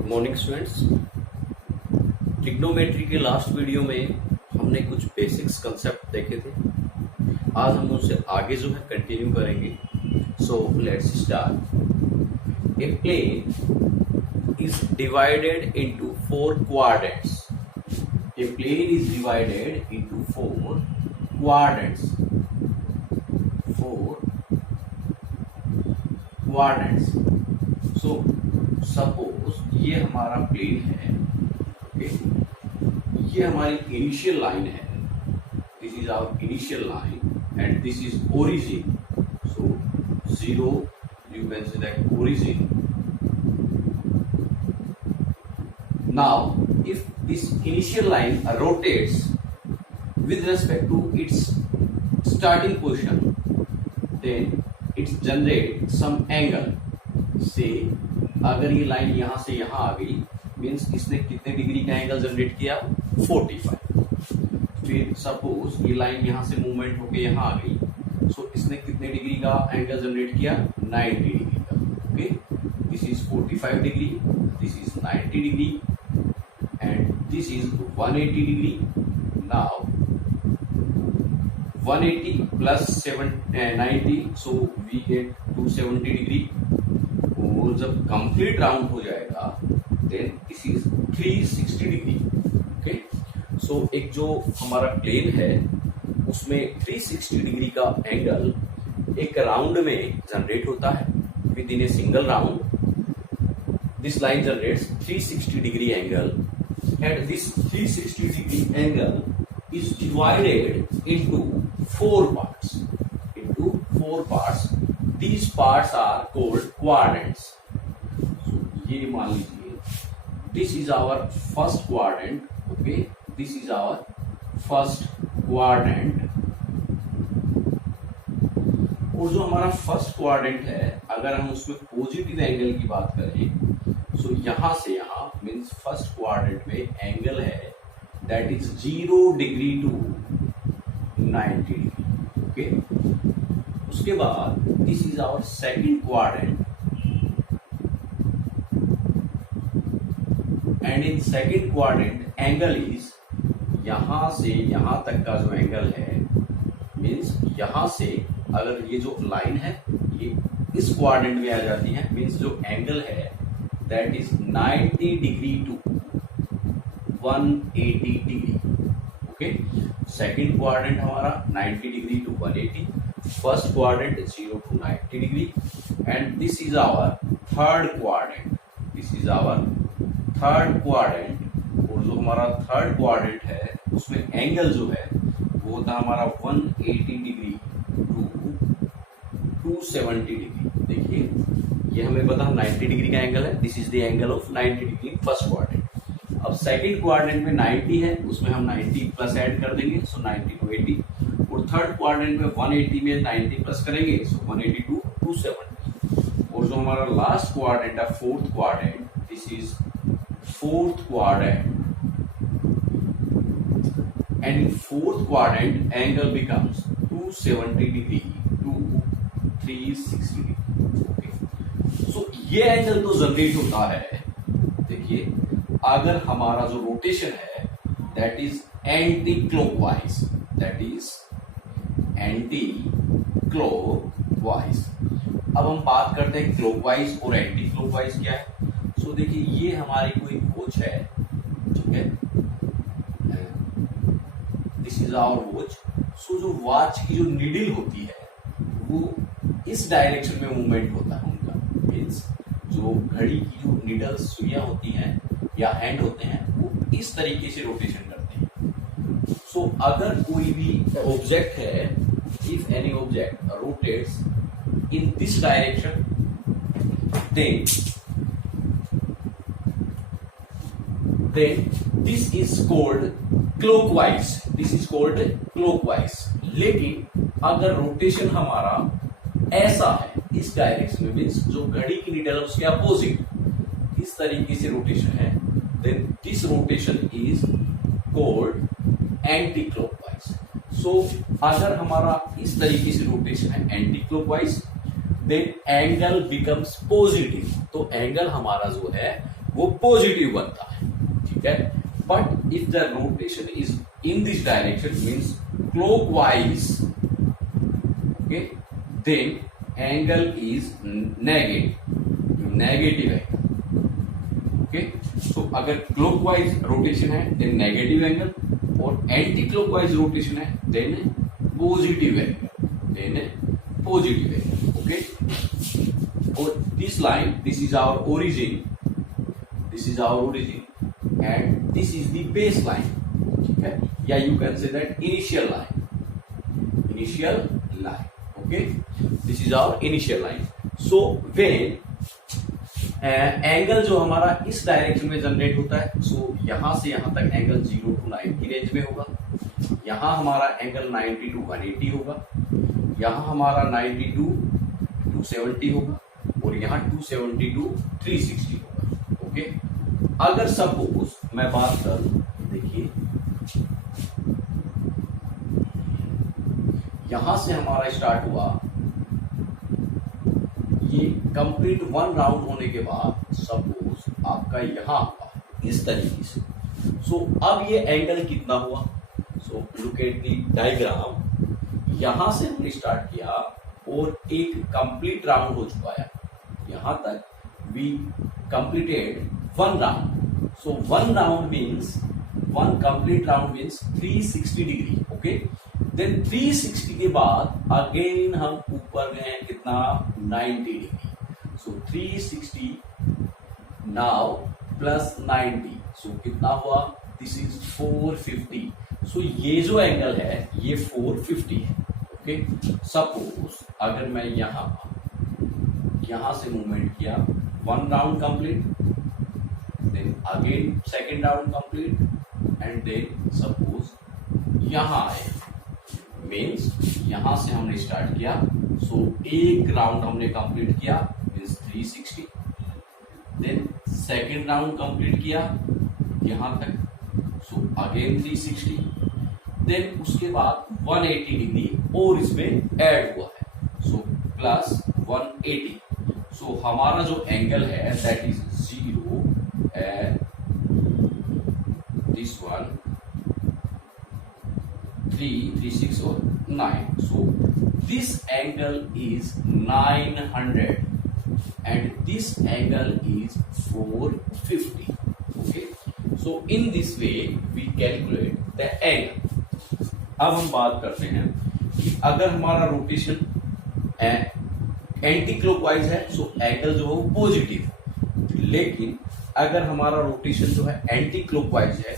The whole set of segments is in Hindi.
Good morning students. ट्रिग्नोमेट्री के लास्ट वीडियो में हमने कुछ बेसिक्स कंसेप्ट देखे थे। आज हम उनसे आगे जो है कंटिन्यू करेंगे। So let's start. A plane is divided into 4 quadrants. A plane is divided into 4 quadrants. 4 quadrants. So suppose ये हमारा प्लेन है, ओके, ये हमारी इनिशियल लाइन है। This is our initial line and this is origin. So 0 you can say that origin. Now if this initial line rotates with respect to its starting position, then it generates some angle. Say अगर ये लाइन यहां से यहां आ गई, मीन्स इसने कितने डिग्री का एंगल जनरेट किया? 45। फिर सपोज ये लाइन यहां से मूवमेंट होके यहां आ गई, सो इसने कितने डिग्री का एंगल जनरेट किया? 90 डिग्री का। Okay, this is 45 degree, this is 90 degree and this is 180 degree. Now 180 plus 90, so we get 270 degree. और जब कंप्लीट राउंड हो जाएगा then this is 360 degree. Okay, so एक जो हमारा प्लेन है उसमें 360 डिग्री का एंगल एक राउंड में जनरेट होता है। With in a single round this line generates 360 degree angle and this 360 degree angle is divided into 4 parts. Into 4 parts. These parts are called quadrants. So ये मान लीजिए this is our first quadrant. Okay, this is our first quadrant. और जो हमारा फर्स्ट क्वाड्रेंट है, अगर हम उसमें पॉजिटिव एंगल की बात करें, सो यहां से यहां मीन्स फर्स्ट क्वाड्रेंट में एंगल है that is 0 degree to 90 degree. Okay, उसके बाद this is our second quadrant and in second quadrant angle is यहां से यहां तक का जो एंगल है, मीन्स यहां से अगर ये जो लाइन है ये इस क्वाड्रेंट में आ जाती है, मीन्स जो एंगल है that is 90 degree to 180 degree. Okay, second quadrant हमारा 90 degree to 180, first quadrant 0 to 90 degree and this is our third quadrant. This is our third quadrant. और जो हमारा थर्ड क्वाड्रेंट है उसमें एंगल जो है वो होता है हमारा 180 डिग्री टू 270 डिग्री। देखिए ये हमें पता 90 डिग्री का एंगल है, this is the angle of 90 degree first quadrant. अब सेकंड क्वाड्रेंट में 90 है, उसमें हम 90 प्लस ऐड कर देंगे, सो 90 to 80। और थर्ड क्वाड्रेंट में 180 में 90 प्लस करेंगे, सो 180 to 270। और जो हमारा लास्ट क्वाड्रेंट है fourth quadrant, this is fourth quadrant and in fourth quadrant angle becomes 270 degree to 360 degree. So ये एंगल तो जनरेट होता है। देखिए अगर हमारा जो रोटेशन है that is anti clockwise, that is anti clockwise. अब हम बात करते हैं क्लॉकवाइज और एंटी क्लॉकवाइज क्या है। सो देखिए ये हमारी कोई वॉच है, ठीक है, दिस इज आवर वॉच। सो जो वॉच की जो नीडल होती है वो इस डायरेक्शन में मूवमेंट होता है उनका, मीन्स जो घड़ी की जो नीडल सुइयां होती हैं या हैंड होते हैं वो इस तरीके से रोटेशन करते हैं। सो अगर कोई भी ऑब्जेक्ट है, if any object rotates in this direction then this is called clockwise. This is called clockwise. लेकिन अगर रोटेशन हमारा ऐसा है इस डायरेक्शन में, मीन्स जो घड़ी की नीडल है उसके अपोजिट इस तरीके से रोटेशन है, then this rotation is called anti clockwise. So अगर हमारा इस तरीके से रोटेशन है anti clockwise, then angle becomes positive. तो एंगल हमारा जो है वो पॉजिटिव बनता है, ठीक है। But if the rotation is in this direction means clockwise, okay, then angle is negative है, ओके। तो अगर क्लॉकवाइज रोटेशन है देन नेगेटिव एंगल, और एंटी क्लॉकवाइज रोटेशन है देन पॉजिटिव एंगल, ओके। और this line, this is our origin, and this is the base line, ठीक है, या you can say that initial line, okay. This is our initial line. So when angle जो हमारा इस डायरेक्शन में जनरेट होता है, सो यहां से यहां तक एंगल 0 to 9 की रेंज में होगा। यहां हमारा एंगल 90 to 180 होगा, यहां हमारा 90 to 270 होगा, और यहां 270 to 360 होगा, ओके। अगर सपोज मैं बात करूं, देखिए यहां से हमारा स्टार्ट हुआ, ये कंप्लीट 1 राउंड होने के बाद सपोज आपका यहां हुआ इस तरीके से। सो अब ये एंगल कितना हुआ? So look at the diagram. यहां से हमने स्टार्ट किया और एक कंप्लीट राउंड हो चुका है, यहां तक we completed 1 round. So 1 round means 1 complete round means 360 degree, okay. Then 360 के बाद अगेन हम ऊपर गए कितना, 90 degree. So 360 now plus 90, so कितना हुआ, दिस इज 450। सो ये जो एंगल है ये 450 है, ओके। सपोज अगर मैं यहां से मूवमेंट किया, 1 round complete, then again second round complete, and then suppose यहां आए, मीन्स यहां से हमने स्टार्ट किया। सो एक राउंड हमने कंप्लीट किया means 360, then second round complete किया यहां तक, सो अगेन 360, देन उसके बाद 180 डिग्री और इसमें ऐड हुआ है, सो प्लस 180। सो हमारा जो एंगल है that is 0 and this one 3, 3, 6 और 9. So this angle is 900 and this angle is 450. Okay. So in this way we calculate the angle. अब हम बात करते हैं कि अगर हमारा रोटेशन एंटी क्लॉकवाइज है, सो एंगल जो है वो पॉजिटिव, लेकिन अगर हमारा रोटेशन जो है एंटी क्लॉकवाइज है,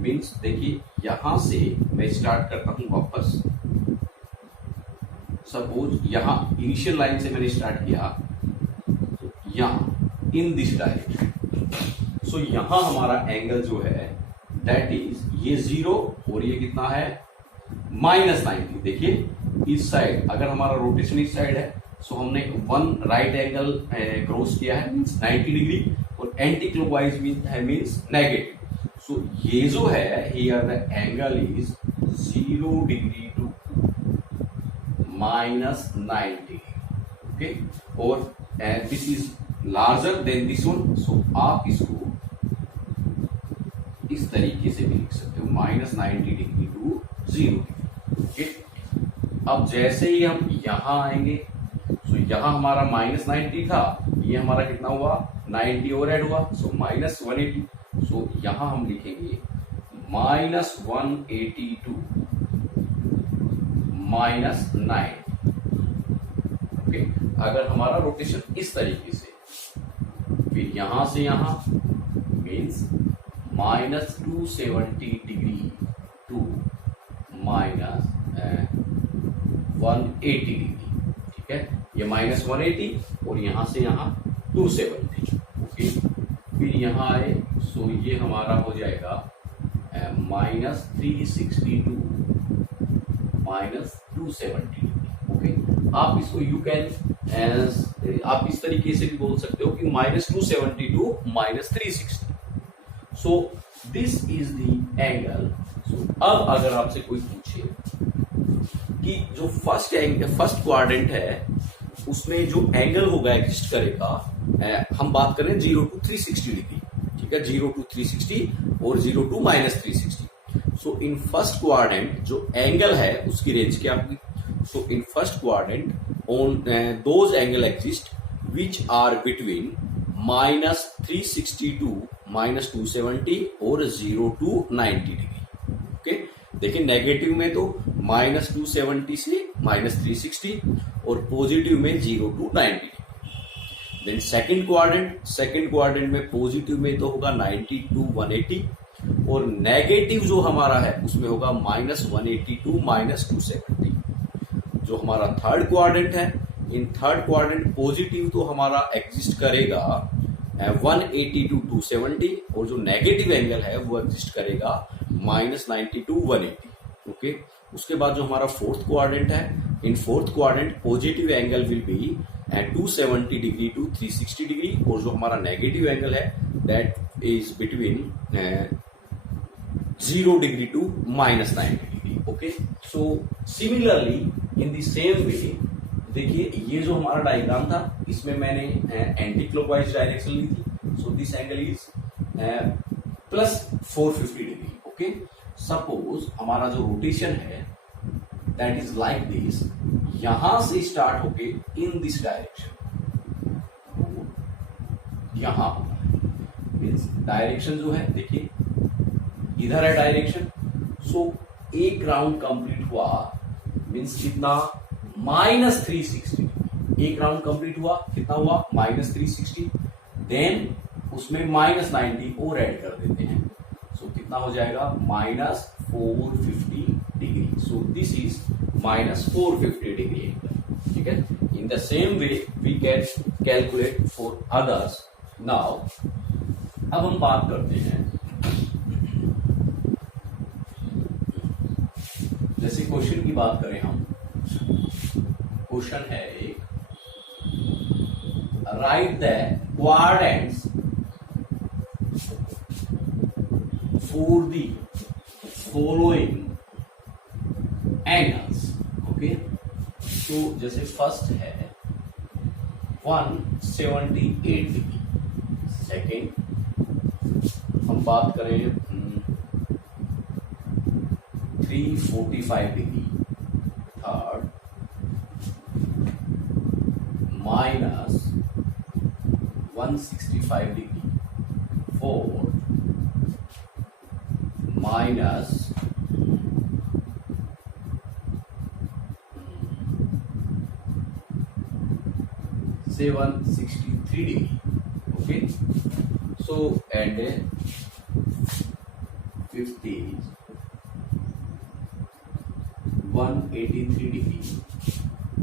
मीन्स देखिए यहां से मैं स्टार्ट करता हूं वापस। सपोज यहां इनिशियल लाइन से मैंने स्टार्ट किया, तो यहां इन दिस डायरेक्शन, सो यहां हमारा एंगल जो है दैट इज ये 0 और ये कितना है -90। देखिए इस साइड अगर हमारा रोटेशन इस साइड है, सो हमने 1 राइट एंगल क्रॉस किया है मीन्स 90 डिग्री, और anti clockwise means negative. So ये जो है here the angle is 0 degree to -90, okay. और this is larger than this one, so आप इसको इस तरीके से भी लिख सकते हो, -90 डिग्री टू 0, ओके। अब जैसे ही हम यहां आएंगे, सो यहां हमारा -90 था, ये हमारा कितना हुआ 90 और ऐड हुआ, सो -180। सो यहां हम लिखेंगे -180 टू -90, ओके। अगर हमारा रोटेशन इस तरीके से, फिर यहां से यहां मीन्स -270 डिग्री टू -180 डिग्री, ठीक है। ये -180 और यहां से यहां 270, ओके। फिर यहां आए, सो ये हमारा हो जाएगा -360 टू -270, ओके। आप इसको यू कैन आप इस तरीके से भी बोल सकते हो कि -270 to -360। So this is the angle. So अब अगर आपसे कोई पूछे कि जो फर्स्ट क्वाड्रेंट है उसमें जो एंगल होगा एग्जिस्ट करेगा, हम बात करें 0 to 360 डिग्री, ठीक है, 0 to 360 और 0 to -360. So in first quadrant जो एंगल है उसकी रेंज क्या होगी? So in first quadrant on those angle exist which are between -360 to -270 और 0 to 90 डिग्री. ओके, देखिए नेगेटिव में तो -270 से -360 और पॉजिटिव में 0 to 90. देन सेकंड क्वाड्रेंट में पॉजिटिव में तो होगा 90 to 180 और नेगेटिव जो हमारा है उसमें होगा -180 to -270. जो हमारा थर्ड क्वाड्रेंट है, इन थर्ड क्वाड्रेंट पॉजिटिव तो हमारा एग्जिस्ट करेगा 180 to 270 और जो नेगेटिव एंगल है वो एग्जिस्ट करेगा -90 to 180. ओके, उसके बाद जो हमारा फोर्थ क्वाड्रेंट है, in fourth quadrant positive angle will be 270 degree to 360 degree और जो हमारा नेगेटिव एंगल है that is between 0 degree to -90 degree. Okay, so similarly in the same way देखिए ये जो हमारा डायग्राम था इसमें मैंने एंटी क्लॉकवाइज डायरेक्शन ली थी. So this angle is +450 degree. Okay, suppose हमारा जो रोटेशन है दैट इज लाइक दिस, यहां से स्टार्ट होके इन दिस डायरेक्शन यहां मीन्स डायरेक्शन जो है देखिए इधर है डायरेक्शन. सो एक राउंड कंप्लीट हुआ मीन्स कितना -360. एक राउंड कंप्लीट हुआ कितना हुआ -360. देन उसमें -90 और ऐड कर देते हैं. सो कितना हो जाएगा -450 degree. So this is -450 degree angle. ठीक है, in the same way we can calculate for others. Now अब हम बात करते हैं जैसे क्वेश्चन की बात करें हम. क्वेश्चन है एक, right the quadrants for the following angles. Okay, तो जैसे फर्स्ट है 178 डिग्री, सेकेंड हम बात करें 345 degree, third -165 degree, fourth -763 degree. Okay, so and fifth is 183 degree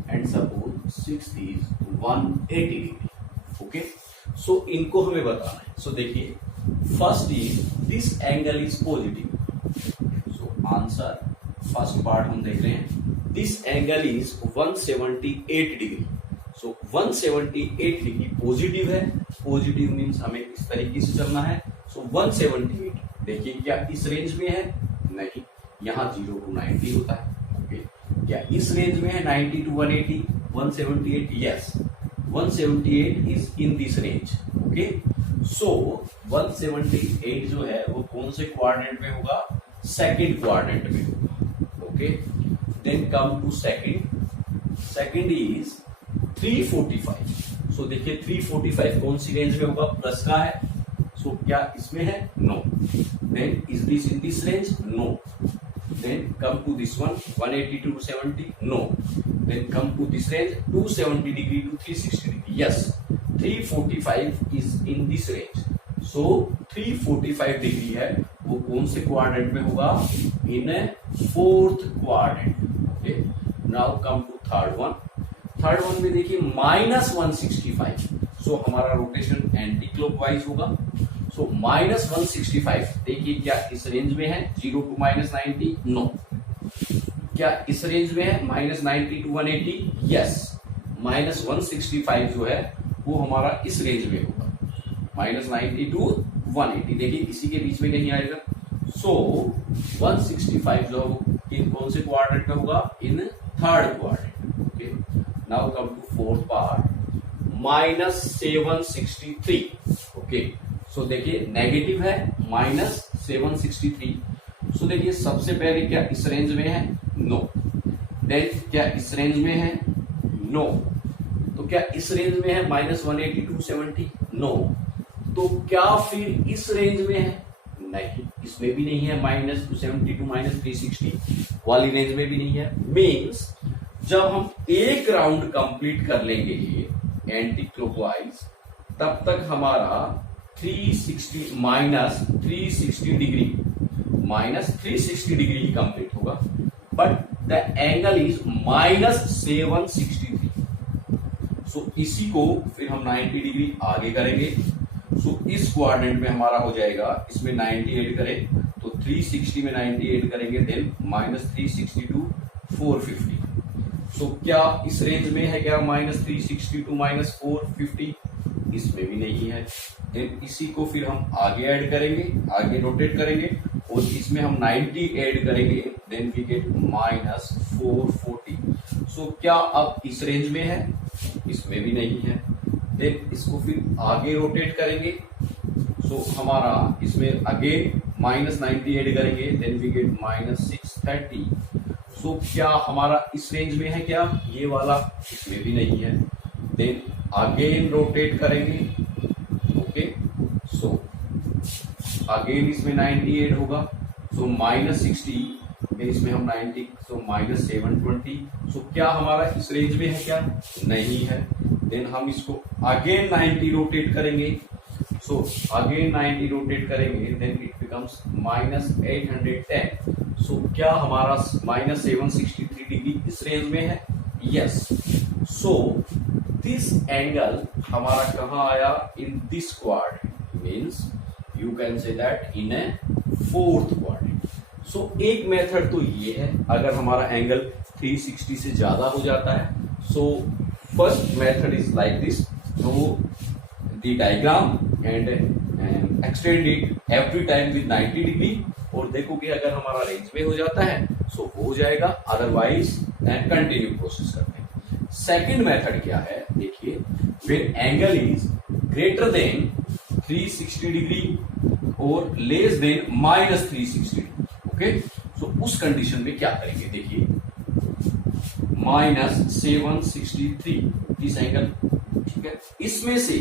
and suppose sixth is 180 degree. Okay, so इनको हमें बताना है. सो देखिए first is this angle is positive. So answer first part हम देख रहे हैं. This angle is 178 degree. So 178 degree positive है. पॉजिटिव मीन्स हमें इस तरीके से चलना है. सो 178 देखिए क्या इस रेंज में है? नहीं, यहाँ 0 to 90 होता है. ओके, क्या इस रेंज में है 90 to 180? 178 yes, 178 is in this range. Okay, so 178 जो है वो कौन से क्वाड्रेंट में होगा? सेकंड क्वाड्रेंट में होगा. Okay, then come to second is 345. So देखिए 345 कौन सी रेंज में होगा? प्लस का है. सो क्या इसमें है? No. Then is this in this range? No. Then come to this one 180 to 270. No. Then come to this range 270 degree to 360 degree. Yes, 345 is in this range. So 345 degree है वो कौन से क्वाड्रेंट में होगा? In fourth quadrant. Okay. Now come to third one. Third one में देखिए -165. So हमारा रोटेशन एंटी क्लॉकवाइज होगा. सो -165 देखिए क्या इस रेंज में है 0 to -90? नो. क्या इस रेंज में है -90 to 180? यस. -165 जो है वो हमारा इस रेंज में होगा -90 to 180. देखिए इसी के बीच में नहीं आएगा. सो 165 जो इन कौन से क्वाड्रेंट में होगा? In third quadrant. Okay, now come to fourth part -763. Okay, so देखिए नेगेटिव है -763। सो देखिए सबसे पहले क्या इस रेंज में है? नो। देन क्या इस रेंज में है? नो। तो क्या इस रेंज में है -180 270? नो। तो क्या फिर इस रेंज में है? नहीं, इसमें भी नहीं है। -270 टू -360 वाली रेंज में भी नहीं है। मीन्स जब हम एक राउंड कंप्लीट कर लेंगे ये एंटी क्लॉकवाइज, तब तक हमारा 360 डिग्री ही कंप्लीट होगा, बट द एंगल इज -763। सो इसी को फिर हम 90 डिग्री आगे करेंगे। सो इस क्वाड्रेंट में हमारा हो जाएगा, इसमें 90 ऐड करें तो 360 में 90 ऐड करेंगे, देन -360 टू 450। सो क्या इस रेंज में है क्या -360 टू -450? इसमें भी नहीं है। देन इसी को फिर हम आगे ऐड करेंगे, आगे रोटेट करेंगे और इसमें हम 90 ऐड करेंगे, देन वी गेट -440। सो क्या अब इस रेंज में है? इसमें भी नहीं है। देन इसको फिर आगे रोटेट करेंगे। सो हमारा इसमें अगेन -90 ऐड करेंगे, देन वी गेट -630। सो क्या हमारा इस रेंज में है क्या? ये वाला इसमें भी नहीं है। देन अगेन रोटेट करेंगे। ओके, सो अगेन इसमें 90 ऐड होगा, सो -60, देन इसमें हम 90, सो -720। सो क्या हमारा इस रेंज में है क्या? नहीं है। देन हम इसको अगेन 90 रोटेट करेंगे। सो अगेन 90 रोटेट करेंगे, देन इट बिकम्स -810। सो क्या हमारा -763 डिग्री इस रेंज में है? यस। सो दिस एंगल हमारा कहाँ आया? In this quadrant, means you can say that in a fourth quadrant. So एक मेथड तो ये है, अगर हमारा एंगल 360 से ज्यादा हो जाता है। So first method is like this, draw the diagram and extend it every time with 90 degree, और देखो कि अगर हमारा रेंज में हो जाता है सो हो जाएगा, अदरवाइज कंटिन्यू प्रोसेस करते हैं। सेकंड मेथड क्या है? देखिए, when angle is greater than 360 degree और लेस देन -360 डिग्री। ओके, सो उस कंडीशन में क्या करेंगे? देखिए -763 दिस एंगल, ठीक है, इसमें से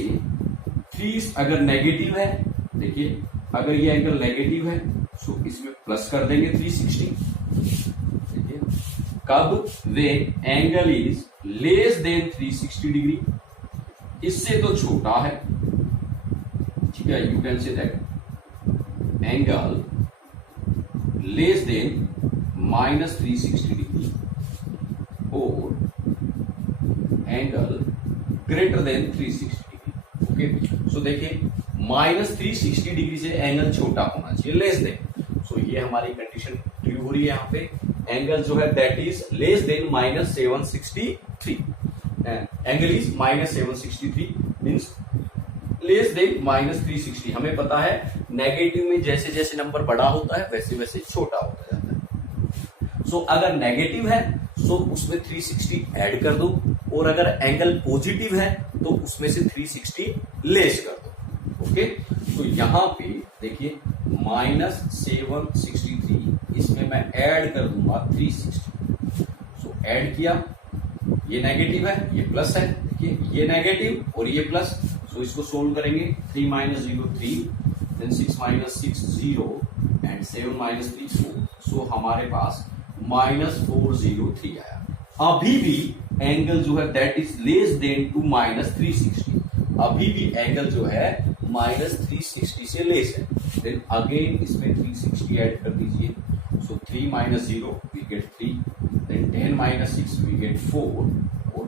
3 अगर नेगेटिव है, देखिए अगर ये एंगल नेगेटिव है सो इसमें प्लस कर देंगे 360। देखिए कब? Way angle is less than 360 degree, इससे तो छोटा है, ठीक है, you can say that angle less than -360 degree और angle greater than 360 degree. Okay, so देखिए -360 डिग्री से एंगल छोटा होना चाहिए, लेस देन। सो ये हमारी कंडीशन ट्रू हो रही है। यहाँ पे एंगल जो है that is less then -763, angle is -763 means less than -360। हमें पता है नेगेटिव में जैसे जैसे नंबर बड़ा होता है वैसे वैसे छोटा होता जाता है। सो अगर नेगेटिव है सो उसमें 360 ऐड कर दो, और अगर एंगल पॉजिटिव है तो उसमें से 360 लेस कर दो। ओके, तो यहां पे देखिए -763, इसमें मैं ऐड कर दूंगा 360। सो ऐड किया, ये नेगेटिव है, ये प्लस है, देखिए ये नेगेटिव और ये प्लस। सो इसको सोल्व करेंगे, 3 - 0 3, देन 6 - 6 0 एंड 7 - 3 4। सो हमारे पास -403 आया। अभी भी एंगल जो है that is less than to -360, अभी भी एंगल जो है -360 से लेस है। देन अगेन इसमें 360 ऐड कर दीजिए। So 3 - 0 we get 3, then 10 - 6 we get 4 और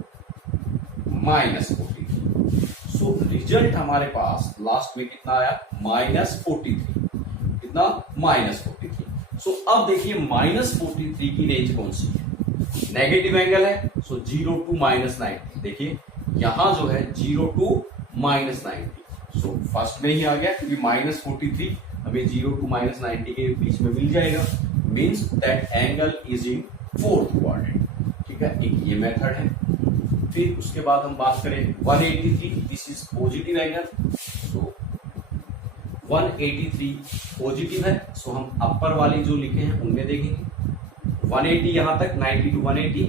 -43। सो रिजल्ट हमारे पास लास्ट में कितना आया? -43। कितना? -43। सो अब देखिए -43 की रेंज कौन सी है? नेगेटिव एंगल है, सो 0 टू -90। देखिए यहां जो है 0 टू -90, सो फर्स्ट में ही आ गया क्योंकि -43 हमें 0 टू -90 के बीच में मिल जाएगा, means that angle is in fourth quadrant. ठीक है, एक ये मेथड है। फिर उसके बाद हम बात करें 183, this is positive angle. So 183 positive है, सो हम अपर वाली जो लिखे हैं उनमें देखेंगे। 180 यहां तक, 90 to 180,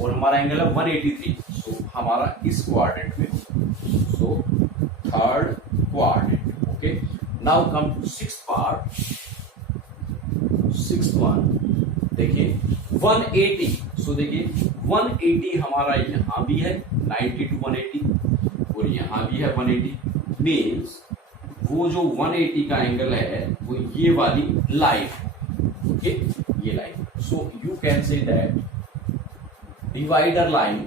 और हमारा एंगल है 183, सो हमारा इस क्वाड्रेंट में, so third quadrant. Okay, now come to sixth part. Sixth one देखिए 180, सो देखिए 180 हमारा यहां भी है 90 to 180, और यहां भी है 180, मीन्स वो जो 180 का एंगल है वो ये वाली लाइन, ओके, ये line. So you can say that divider line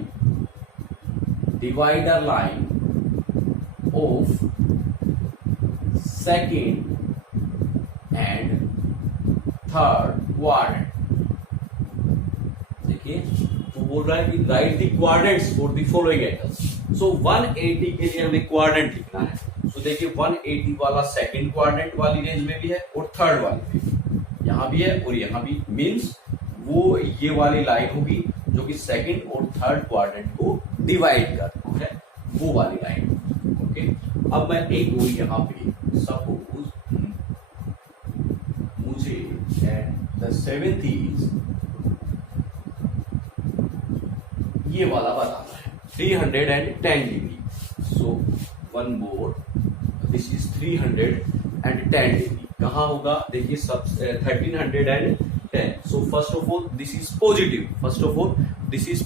of second and third quadrant. देखिए तो बोल रहा है कि write the quadrants for the following angles. So 180 के लिए हमें क्वाड्रेंट लिखना है। तो देखिए 180 वाला सेकंड क्वाड्रेंट वाली रेंज में भी है और थर्ड वाली में भी, यहां भी है और यहां भी, मींस वो ये वाली लाइन होगी जो कि सेकंड और थर्ड क्वाड्रेंट को डिवाइड करती है, वो वाली लाइन। ओके, अब मैं एक और यहां पे सपोज मुझे एट द 70s ये वाला बताना है 310 degree. So one more, this is 310 degree. कहां होगा देखिए, सब 1310। So first of all this is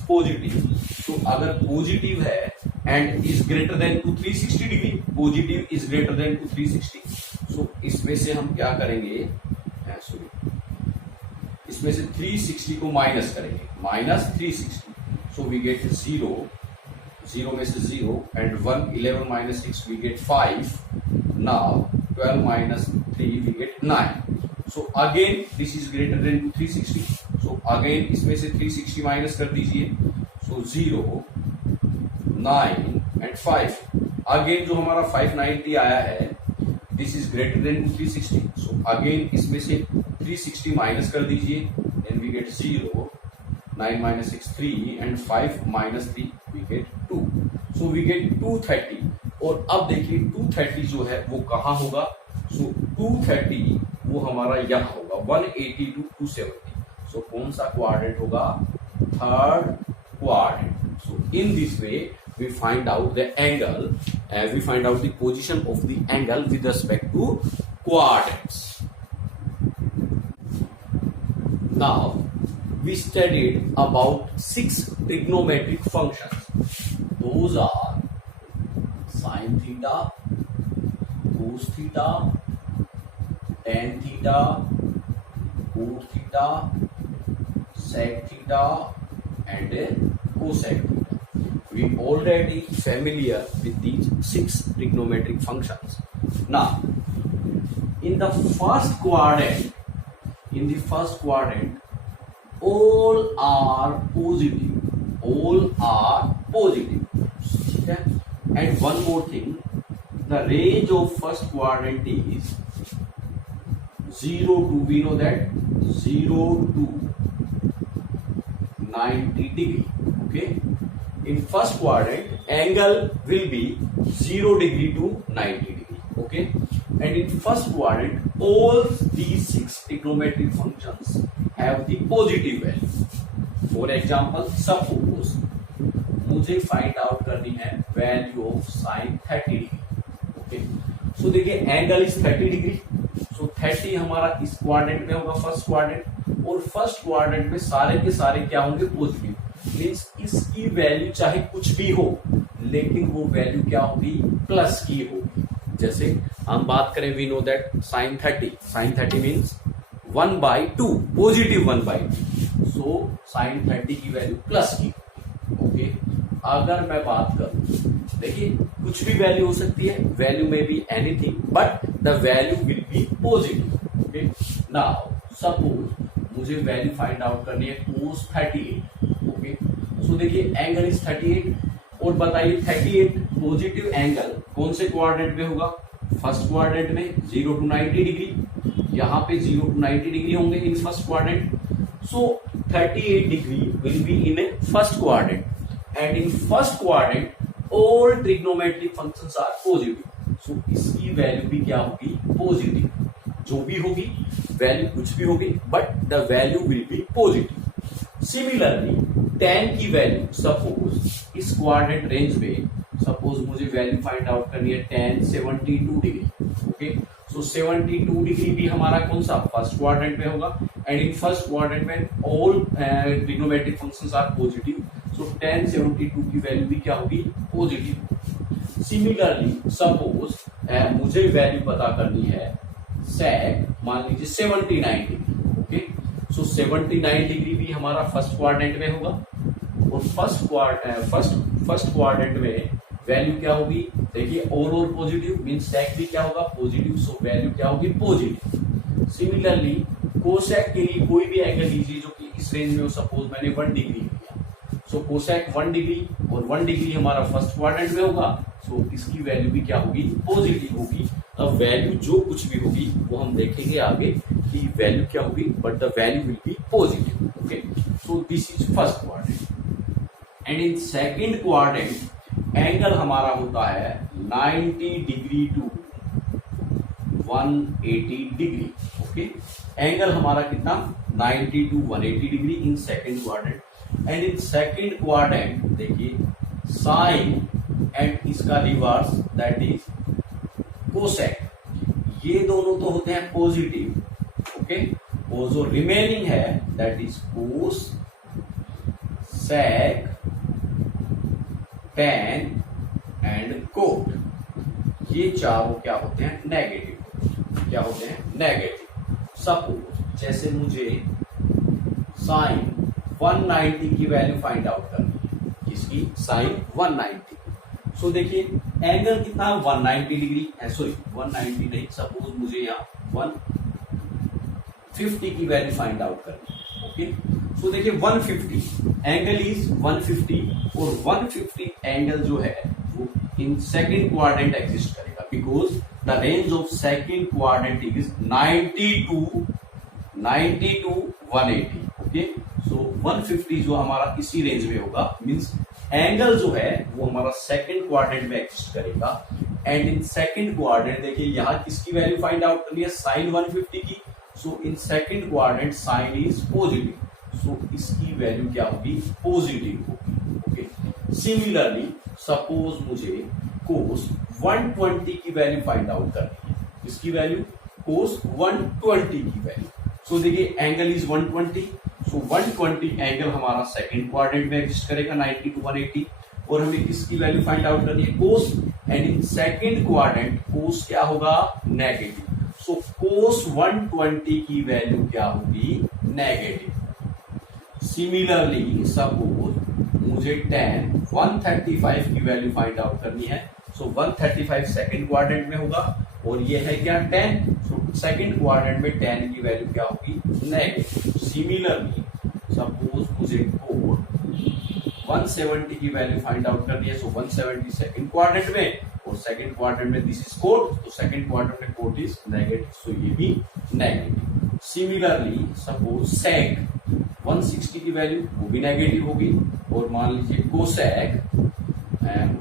positive. तो अगर पॉजिटिव है and is greater than to 360 degree, positive is greater than to 360, so इसमें से हम क्या करेंगे, सॉरी, इसमें से 360 को माइनस करेंगे, माइनस 360, सो वी गेट 0 में से 0 and 1, 11 minus 6 we get 5. Now 12 minus 3 we get 9. So again this is greater than 360. So again इसमें से 360 माइनस कर दीजिए, so 0, 9 and 5. Again जो हमारा 590 आया है, this is greater than 360. So again इसमें से 360 माइनस कर दीजिए, then we get 0, 9 minus 6 3 and 5 minus 3 we get 2. So we get 230. और अब देखिए 230 जो है वो कहाँ होगा, so 230 वो हमारा यहाँ होगा 180 to 270. So कौन सा क्वाड्रेंट होगा, third quadrant. So in this way we find out the angle, we find out the position of the angle with respect to quadrants. Now we studied about 6 trigonometric functions. Those are sin theta, cos theta, tan theta, cot theta, sec theta, and cosec theta. We already familiar with these 6 trigonometric functions. Now, in the first quadrant, all are positive, ठीक है. And one more thing, the range of first quadrant is 0 to, we know that 0 to 90 degree. Okay, in first quadrant angle will be 0 degree to 90 degree. Okay, and in first quadrant all these 6 trigonometric functions have the positive value. For example, suppose मुझे फाइंड आउट करनी है value of sine 30 degree. Okay, so देखिए एंगल इज 30 डिग्री. सो 30 हमारा इस क्वाड्रेंट में होगा, फर्स्ट क्वाड्रेंट, और फर्स्ट क्वाड्रेंट में सारे के सारे क्या होंगे, पॉजिटिव. मीन्स इसकी वैल्यू चाहे कुछ भी हो लेकिन वो वैल्यू क्या होगी, प्लस की होगी. जैसे हम बात करें, we know that sine 30 means 1/2, positive 1/2. So sine 30 की वैल्यू प्लस की. ओके, अगर मैं बात करूं, देखिए कुछ भी वैल्यू हो सकती है, वैल्यू में be anything, but the value will be positive. Okay, now suppose मुझे वैल्यू फाइंड आउट करनी है cos 38. ओके, सो देखिए एंगल इज 38, और बताइए 38 पॉजिटिव एंगल कौन से क्वाड्रेंट में होगा, फर्स्ट क्वाड्रेंट में 0 to 90 डिग्री. यहाँ पे 0 to 90 डिग्री होंगे इन first quadrant. So 38 degree will be in a first quadrant, and in first quadrant all trigonometric functions are positive. So इसकी वैल्यू भी क्या होगी, पॉजिटिव। जो भी होगी वैल्यू कुछ भी होगी, but the value will be positive. Similarly tan की वैल्यू सपोज इस क्वाड्रेंट रेंज में, सपोज मुझे वैल्यू फाइंड आउट करनी है tan 72 degree. Okay, so 72 degree भी हमारा कौन सा, फर्स्ट क्वाड्रेंट में होगा, एंड इन फर्स्ट क्वाड्रेंट में all trigonometric functions are positive, so tan 72 की वैल्यू भी क्या होगी, पॉजिटिव। सिमिलरली सपोज मुझे वैल्यू पता करनी है sec, मान लीजिए 79 डिग्री। ओके, सो 79 डिग्री भी हमारा फर्स्ट क्वाड्रेंट में होगा, और फर्स्ट क्वाड्रेंट में वैल्यू क्या होगी, देखिए और पॉजिटिव मींस sec भी क्या होगा, पॉजिटिव, सो वैल्यू क्या होगी, पॉजिटिव। सिमिलरली कोसेक के लिए कोई भी एंगल लीजिए जो कि इस रेंज में हो, सपोज मैंने 1 डिग्री लिया, सो कोसेक 1 डिग्री, और 1 डिग्री हमारा फर्स्ट क्वाड्रेंट में होगा, सो इसकी वैल्यू भी क्या होगी, पॉजिटिव होगी। अब वैल्यू जो कुछ भी होगी वो हम देखेंगे आगे कि वैल्यू क्या होगी, but the value will be positive. Okay, so this is first quadrant, and in second quadrant angle हमारा होता है 90 degree to 180 degree. Okay, angle हमारा कितना, 90 to 180 degree in second quadrant. And in second quadrant देखिए साइन एंड इसका रिवर्स दैट इज कोसेक, ये दोनों तो होते हैं पॉजिटिव। ओके, और जो रिमेनिंग है that is cos, sec, tan and cot, ये चारों क्या होते हैं, नेगेटिव। क्या होते हैं, नेगेटिव। सपोज जैसे मुझे साइन 190 की वैल्यू फाइंड आउट करनी है, किसकी, साइन 190। सो देखिए एंगल कितना, 190 डिग्री, सॉरी 190 नहीं, सपोज मुझे यहाँ 150 की वैल्यू फाइंड आउट करनी है। ओके, सो देखिए 150 एंगल इज 150, और 150 एंगल जो है वो इन सेकंड क्वाड्रेंट एग्जिस्ट करेगा, because the range of second quadrant is 90 to 180। Okay, so 150 जो हमारा इसी रेंज में होगा, मींस एंगल जो है वो हमारा सेकंड क्वाड्रेंट में एग्जिस्ट करेगा। एंड इन सेकंड क्वाड्रेंट देखिए यहाँ किसकी वैल्यू फाइंड आउट करनी है, साइन 150 की, so in second quadrant sine is positive, so इसकी वैल्यू क्या होगी, पॉजिटिव होगी। ओके, सिमिलरली सपोज मुझे कोस 120 की वैल्यू फाइंड आउट करनी है, इसकी वैल्यू कोस 120 की वैल्यू। सो देखिए एंगल इज 120, सो 120 एंगल हमारा सेकंड क्वाड्रेंट में एग्जिस्ट करेगा 90 टू 180, और हमें किसकी वैल्यू फाइंड आउट करनी है, कोस, एंड इन सेकंड क्वाड्रेंट कोस क्या होगा, नेगेटिव, सो कोस 120 की वैल्यू क्या होगी, नेगेटिव। सिमिलरली सपोज मुझे tan 135 की वैल्यू फाइंड आउट करनी है, सो 135 सेकंड क्वाड्रेंट में होगा, और ये है क्या, tan, सो सेकंड क्वाड्रेंट में tan की वैल्यू क्या होगी, नेगेटिव। सिमिलरली सपोज मुझे कोट 170 की वैल्यू फाइंड आउट करनी है, सो 170 सेकंड क्वाड्रेंट में, और सेकंड क्वाड्रेंट में दिस इज कोट, तो सेकंड क्वाड्रेंट में कोट इज नेगेटिव, सो ये भी नेगेटिव। सिमिलरली सपोज सेक 160 की वैल्यू वो भी नेगेटिव होगी, और मान लीजिए कोसेक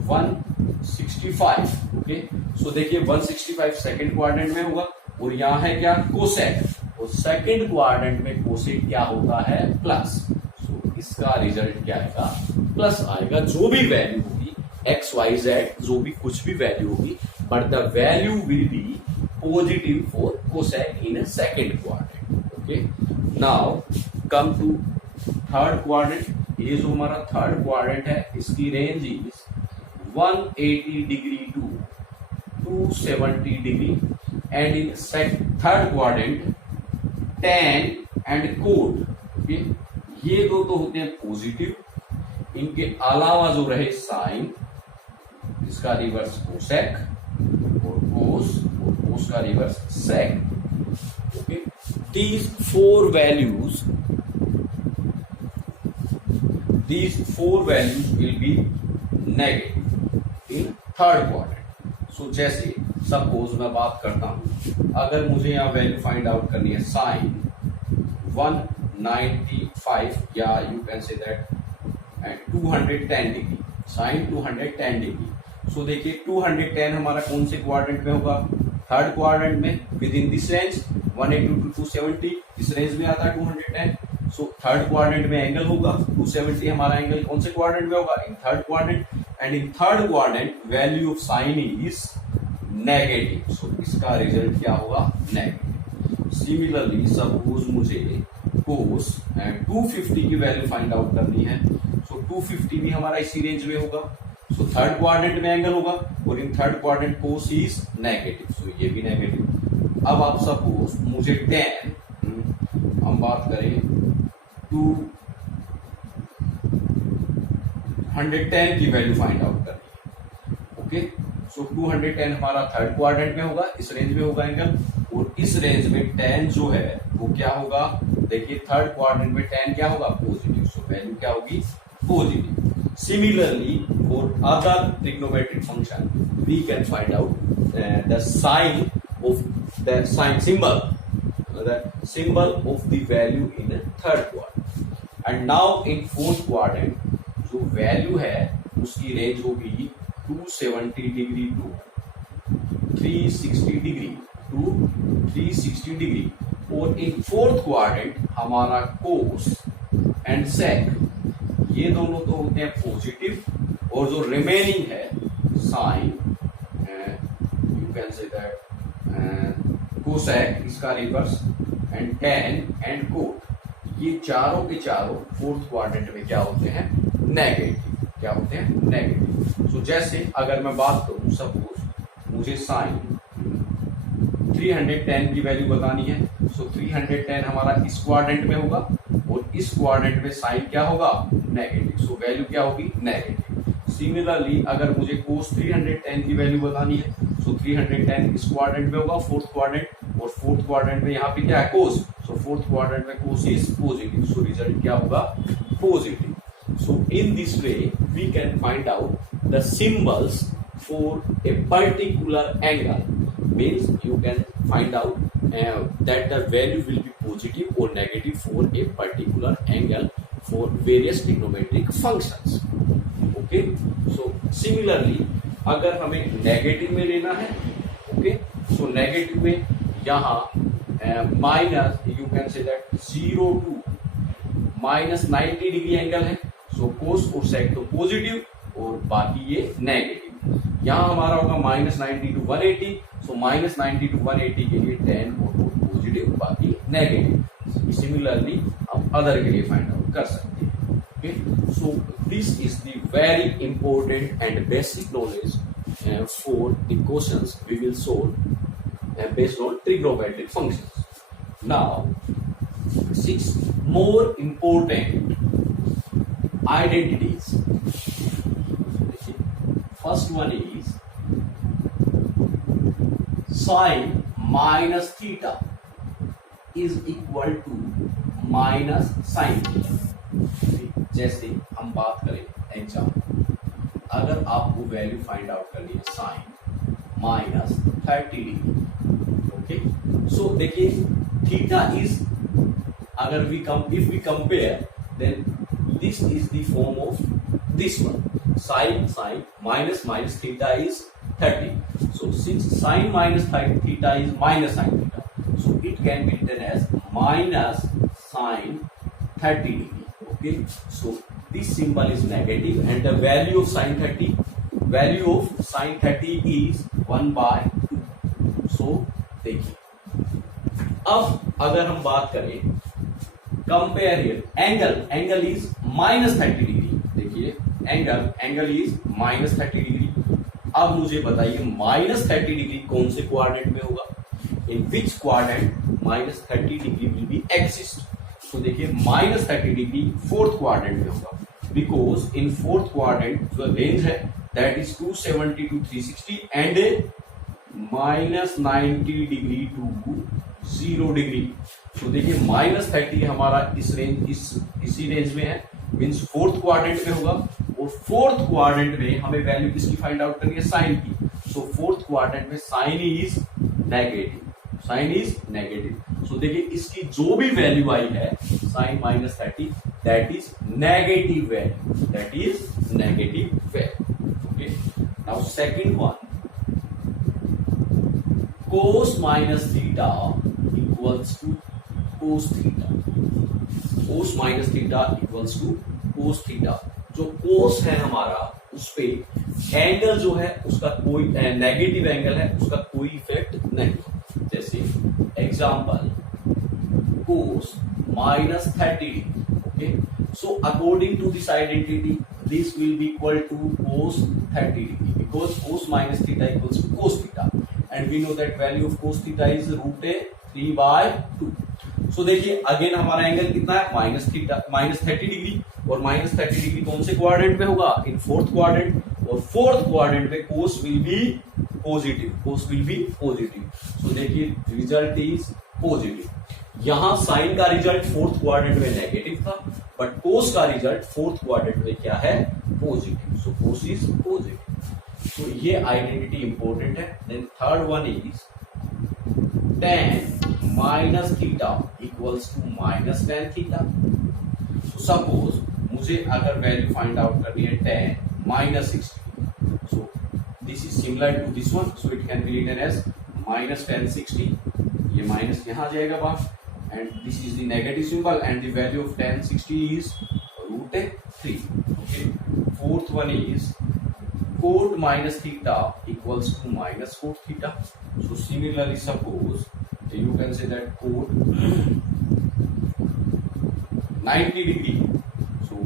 165। ओके, सो देखिए 165 सेकंड क्वाड्रेंट में होगा, और यहाँ है क्या, कोसेक, और सेकंड क्वाड्रेंट में कोसेक क्या होता है, प्लस, सो इसका रिजल्ट क्या आएगा, प्लस आएगा। जो भी वैल्यू होगी एक्स वाई जेड, जो भी कुछ भी वैल्यू होगी, but the value will be positive for cosec in second quadrant. Okay, now come to third quadrant. ये जो हमारा थर्ड क्वाड्रेंट है इसकी range is 180 degree to 270 degree, and in third quadrant tan and cot. Okay, ये दो तो होते हैं पॉजिटिव, इनके अलावा जो रहे साइन, इसका रिवर्स कोसेक, और कोस का reverse sec. Okay, these four values will be negative in third quadrant। so जैसे सपोज मैं बात करता हूं, अगर मुझे यहाँ वैल्यू फाइंड आउट करनी है साइन 195, या you can say that 210 degree, sine 210 degree. So देखिए 210 हमारा कौन से क्वाड्रेंट में होगा, थर्ड क्वाड्रेंट में within this range 180 to 270, इस रेंज में आता है 210। सो थर्ड क्वाड्रेंट में एंगल होगा 270, हमारा एंगल कौन से क्वाड्रेंट में होगा? In third quadrant. And in third quadrant value of sine is negative, so इसका रिजल्ट क्या होगा? नेगेटिव। सिमिलरली सपोज मुझे कोस 250 की वैल्यू फाइंड आउट करनी है, सो 250 भी हमारा इसी रेंज में होगा। सो थर्ड क्वाड्रेंट में एंगल होगा और in third quadrant cos is negative, so ये भी नेगेटिव। अब आप सपोज मुझे tan, हम बात करें 210 की वैल्यू फाइंड आउट करनी है। ओके, सो 210 हमारा थर्ड क्वाड्रेंट में होगा, इस रेंज में होगा एंगल, और इस रेंज में tan जो है वो क्या होगा? देखिए थर्ड क्वाड्रेंट में tan क्या होगा? पॉजिटिव, सो वैल्यू क्या होगी? Positive. Similarly, for other trigonometric function, we can find out the sign of the sign symbol, the symbol of the value in the third quadrant. And now in fourth quadrant, जो value है उसकी range होगी 270 degree to 360 degree to 360 degree, और इन फोर्थ क्वाड्रेंट हमारा कोस एंड सेक ये दोनों तो होते हैं पॉजिटिव, और जो रिमेनिंग है sine, you can say that cosec इसका reverse, and tan and cot, ये चारों के चारों फोर्थ क्वाड्रेंट में क्या होते हैं? नेगेटिव। क्या होते हैं? नेगेटिव। सो जैसे अगर मैं बात करूं, सपोज मुझे साइन 310 की वैल्यू बतानी है, सो 310 हमारा इस क्वाड्रेंट में होगा और इस क्वाड्रेंट में साइन क्या होगा? नेगेटिव, सो वैल्यू क्या होगी? नेगेटिव। सिमिलरली अगर मुझे कोस 310 की वैल्यू बतानी है, सो 310 इस क्वाड्रेंट में होगा, फोर्थ क्वाड्रेंट, और फोर्थ क्वाड्रेंट में यहाँ पे क्या है? कोस, सो फोर्थ क्वाड्रेंट में cos is positive, so result क्या होगा? Positive. So in this way we can find out the symbols for a particular angle, means you can find out that the value will be positive or negative for a particular angle for various trigonometric functions. Okay, so similarly अगर हमें नेगेटिव में लेना है, ओके, सो नेगेटिव में यहाँ minus, you can say that 0 to -90 degree angle है, सो कोस और सेक तो पॉजिटिव और बाकी ये नेगेटिव। यहाँ हमारा होगा -90 टू 180, सो -90 टू 180 के लिए 10 और पॉजिटिव, बाकी नेगेटिव। सिमिलरली हम अदर के लिए फाइंड आउट कर सकते हैं। Okay, so this is the very important and basic knowledge for the questions we will solve based on trigonometric functions. Now 6 more important identities. First one is sin minus theta is equal to minus sin theta. जैसे हम बात करें एग्जाम्पल, अगर आपको वैल्यू फाइंड आउट करनी है साइन -30 डिग्री, ओके, सो देखिए थीटा इज, अगर if we compare, then this is the form of this one, sin minus theta is 30. So since sin minus theta is minus sin theta, so it can be written as minus sin 30 degree. Okay, so this symbol is negative and the value of sin 30 is 1/2. So देखिए अब अगर हम बात करें compare here, angle is -30 degree, देखिए एंगल इज -30 डिग्री। अब मुझे बताइए -30 डिग्री कौन से क्वाड्रेंट में होगा? In which quadrant -30 degree will be exist? तो देखिए -30 डिग्री फोर्थ क्वाड्रेंट में होगा, बिकॉज इन फोर्थ क्वाड्रेंट जो रेंज है that is 270 to 360 and -90 degree to 0 degree. तो देखिए -30 हमारा इस रेंज इसी रेंज में है, मींस फोर्थ क्वाड्रेंट में होगा, और फोर्थ क्वाड्रेंट में हमें वैल्यू किसकी फाइंड आउट करनी है? साइन की। सो फोर्थ क्वाड्रेंट में साइन इज नेगेटिव। सो देखिए इसकी जो भी वैल्यू आई है sine -30, that is negative value. Okay, now second one cos minus theta equals to cos theta. Cos minus theta equals to cos theta. जो cos है हमारा उस पे एंगल जो है उसका कोई नेगेटिव एंगल है, उसका कोई इफेक्ट नहीं। जैसे example cos minus 30 degree. Okay, so according to this identity, this will be equal to cos 30 degree because cos minus theta equals to cos theta, and we know that value of cos theta is √3/2. सो देखिए अगेन हमारा एंगल कितना है -30 डिग्री, और -30 डिग्री कौन से क्वाड्रेंट पे होगा? इन फोर्थ क्वाड्रेंट, और फोर्थ क्वाड्रेंट पे cos will be positive. So देखिए रिजल्ट इज पॉजिटिव। यहां साइन का रिजल्ट फोर्थ क्वाड्रेंट में नेगेटिव था, बट कोस का रिजल्ट फोर्थ क्वाड्रेंट में क्या है? Positive. So cos is positive. तो ये आइडेंटिटी इंपॉर्टेंट है। Then third one is tan minus theta equals to minus tan theta. So suppose मुझे अगर वैल्यू फाइंड आउट करनी है tan minus 60, so this is similar to this one, so it can be written as minus tan 60. ये माइनस यहाँ जाएगा बाहर, and this is the negative symbol, and the value of tan 60 is √3. Okay. Fourth one is cot minus theta equals to minus cot theta. So similarly, suppose you can say that cot 90 degree. So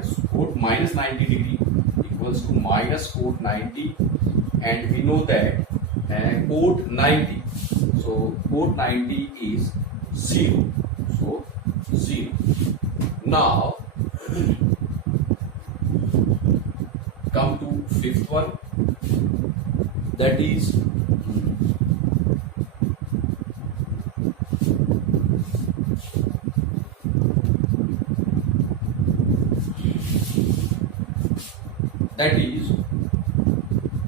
as cot minus 90 degree equals to minus cot 90, and we know that cot 90. So cot 90 is 0. So 0. Now come to fifth one, that is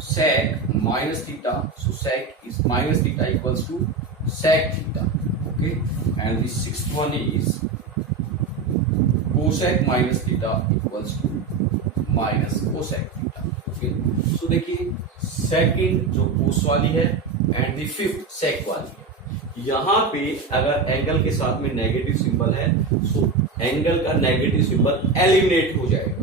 sec minus theta. So sec is minus theta equals to sec theta. Okay, and the sixth one is cosec minus theta equals to minus cosec theta. Okay, so देखिए सेकंड जो कोस वाली है एंड द फिफ्थ सेक वाली है। यहाँ पे अगर एंगल के साथ में नेगेटिव सिंबल है, सो एंगल का नेगेटिव सिंबल एलिमिनेट हो जाएगा,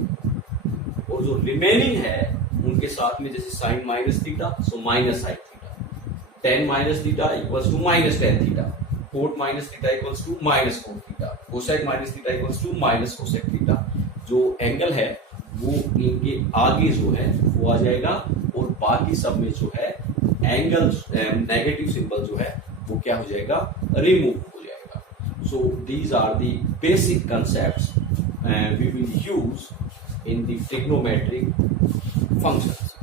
और जो रिमेनिंग है उनके साथ में जैसे sine minus theta, so minus sine theta, tan minus theta equals to minus tan theta, cot minus theta equals to minus cot theta, cosec minus theta equals to minus cosec theta. जो एंगल है वो इनके आगे जो है वो आ जाएगा, और बाकी सब में जो है एंगल नेगेटिव सिंबल जो है वो क्या हो जाएगा? रिमूव हो जाएगा। So these are the basic concepts we will use in the trigonometric functions.